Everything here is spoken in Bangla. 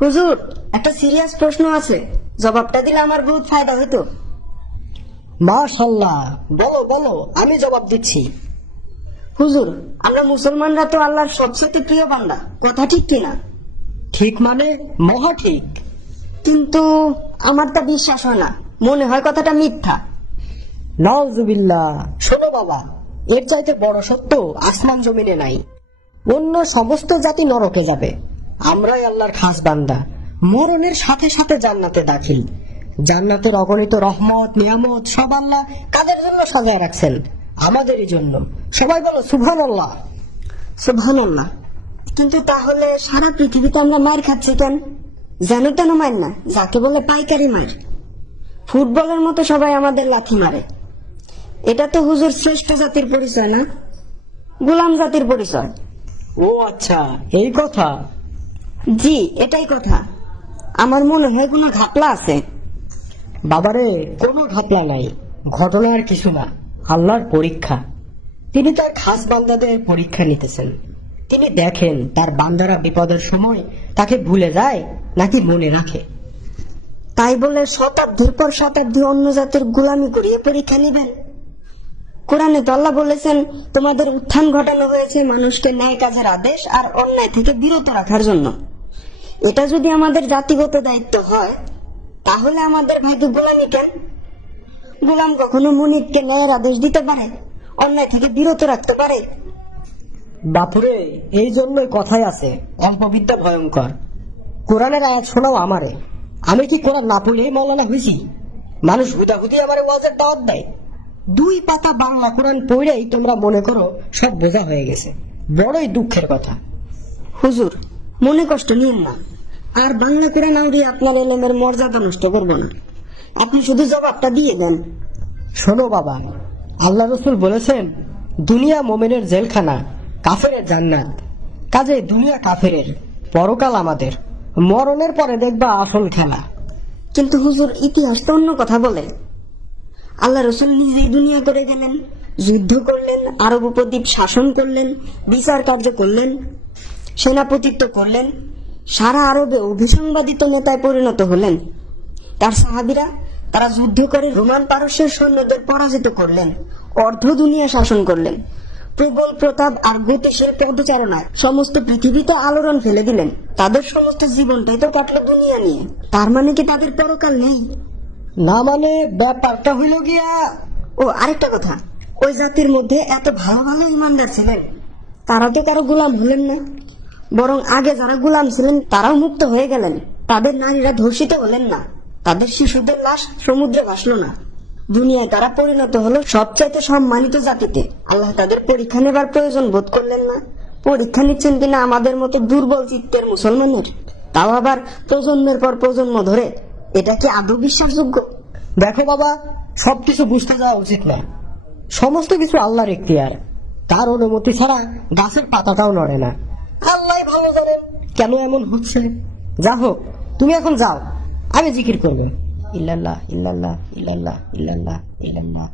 হুজুর, একটা সিরিয়াস প্রশ্ন আছে, জবাবটা দিলে আমার বহুত ফায়দা হতো। মাশাআল্লাহ, বলো বলো, আমি জবাব দিচ্ছি। হুজুর, আমরা মুসলমানরা তো আল্লাহর সবচেয়ে প্রিয় বান্দা, কথা ঠিক কিনা? ঠিক মানে মহা ঠিক। কিন্তু আমার তা বিশ্বাস হয় না, মনে হয় কথাটা মিথ্যা। নাউজুবিল্লাহ। শোনো বাবা, এর চাইতে বড় সত্য আসমান জমিনে নাই। অন্য সমস্ত জাতি নরকে যাবে, আমরাই আল্লাহর খাস বান্দা। মরণের সাথে সাথে জান্নাতে দাখিল। জান্নাতের অগণিত রহমত নিয়ামত সব আল্লাহ কাদের জন্য সাজায় রাখছেন? আমাদেরই জন্য। সবাই বলো সুবহানাল্লাহ। সুবহানাল্লাহ। কিন্তু তাহলে সারা পৃথিবীতে আমরা মার খাচ্ছি কেন? যেন তেন মার না, যাকে বলে পাইকারি মার। ফুটবলের মতো সবাই আমাদের লাথি মারে। এটা তো হুজুর শ্রেষ্ঠ জাতির পরিচয় না, গোলাম জাতির পরিচয়। ও আচ্ছা, এই কথা। জি, এটাই কথা। আমার মনে হয় কোনো ঘাপলা আছে। বাবারে, কোনো ঘাপলা নাই, ঘটনার কিছু না, আল্লাহর পরীক্ষা। তিনি তার খাস বান্দাদের পরীক্ষা নিতেছেন। তিনি দেখেন তার বান্দারা বিপদের সময় তাকে ভুলে যায় নাকি মনে রাখে। তাই বলে শতাব্দীর পর শতাব্দী অন্য জাতির গোলামি করিয়ে পরীক্ষা নিবেন? কোরআনে তো আল্লাহ বলেছেন, তোমাদের উত্থান ঘটানো হয়েছে মানুষকে ন্যায় কাজের আদেশ আর অন্যায় থেকে বিরত রাখার জন্য। এটা যদি আমাদের জাতিগত দায়িত্ব হয়, তাহলে আমাদের ভাইকে গোলামি কেন? গোলাম কখনো মুনিদকে ন্যায়ের আদেশ দিতে পারে, অন্যায় থেকে বিরত রাখতে পারে? বাপুরে, এই জন্যই কথাই আছে, অল্পবিদ্যা ভয়ঙ্কর। কোরআনের আয়াত শোনাও আমারে। আমি কি কোরআন না পড়লেই মৌলানা হয়েছি? মানুষ হুদাহুদি আমারে ওয়াজের দাওয়াত দেয়। 2 পাতা বাংলা কোরআন পড়েই তোমরা মনে করো সব বোঝা হয়ে গেছে। বড়ই দুঃখের কথা। হুজুর, মনে কষ্ট নিন না, আর বাংলা কোরআন আউড়িয়ে আপনার এলেমের মর্যাদা নষ্ট করব না। আপনি শুধু জবাবটা দিয়ে দেন। শোনো বাবা, আল্লাহ রসুল বলেছেন, দুনিয়া মোমেনের জেলখানা, কাফেরের জান্নাত। কাজে দুনিয়া কাফেরের, পরকাল আমাদের। মরণের পরে দেখবা আসল খেলা। কিন্তু হুজুর, ইতিহাস তো অন্য কথা বলে। আল্লাহ রসুল নিজেই দুনিয়া করে গেলেন, যুদ্ধ করলেন, আরব উপদ্বীপ শাসন করলেন, বিচার কার্য করলেন, সেনাপতিত্ব করলেন, সারা আরবে অভিসংবাদিত নেতায় পরিণত হলেন। তার সাহাবীরা, তারা যুদ্ধ করে রোমান পারস্যের সৈন্যদের পরাজিত করলেন, অর্ধ দুনিয়া শাসন করলেন, প্রবল প্রতাপ আর গতিশীল পদচারণায় সমস্ত পৃথিবীতে আলোড়ন ফেলে দিলেন। তাদের সমস্ত জীবনটাই তো কাটলো দুনিয়া নিয়ে। তার মানে কি তাদের পরকাল নেই? না মানে ব্যাপারটা হইল গিয়া। ও আরেকটা কথা, ওই জাতির মধ্যে এত ভালো ভালো ইমানদার ছিলেন, তারা তো কারো গোলাম হলেন না, বরং আগে যারা গোলাম ছিলেন তারাও মুক্ত হয়ে গেলেন। তাদের নারীরা ধর্ষিত হলেন না, তাদের শিশুদের লাশ সমুদ্রে ভাসল না। দুনিয়ায় তারা পরিণত হলো সবচাইতে সম্মানিত জাতিতে। আল্লাহ তাদের পরীক্ষা নেবার প্রয়োজন বোধ করলেন না। পরীক্ষা নিচ্ছেন কিনা আমাদের মতো দুর্বল চিত্তের মুসলমানের, তাও আবার প্রজন্মের পর প্রজন্ম ধরে। এটা কি আদৌ বিশ্বাসযোগ্য? দেখো বাবা, সবকিছু বুঝতে যাওয়া উচিত না। সমস্ত কিছু আল্লাহর ইখতিয়ার। তার অনুমতি ছাড়া গাছের পাতাটাও নড়ে না। আল্লাহ ভালো জানেন কেন এমন হচ্ছে। যা হোক, তুমি এখন যাও, আমি জিকির করবো। ইল্লাল্লাহ ইল্লাল্লাহ ইল্লাল্লাহ ইল্লাল্লাহ ইল্লাল্লাহ।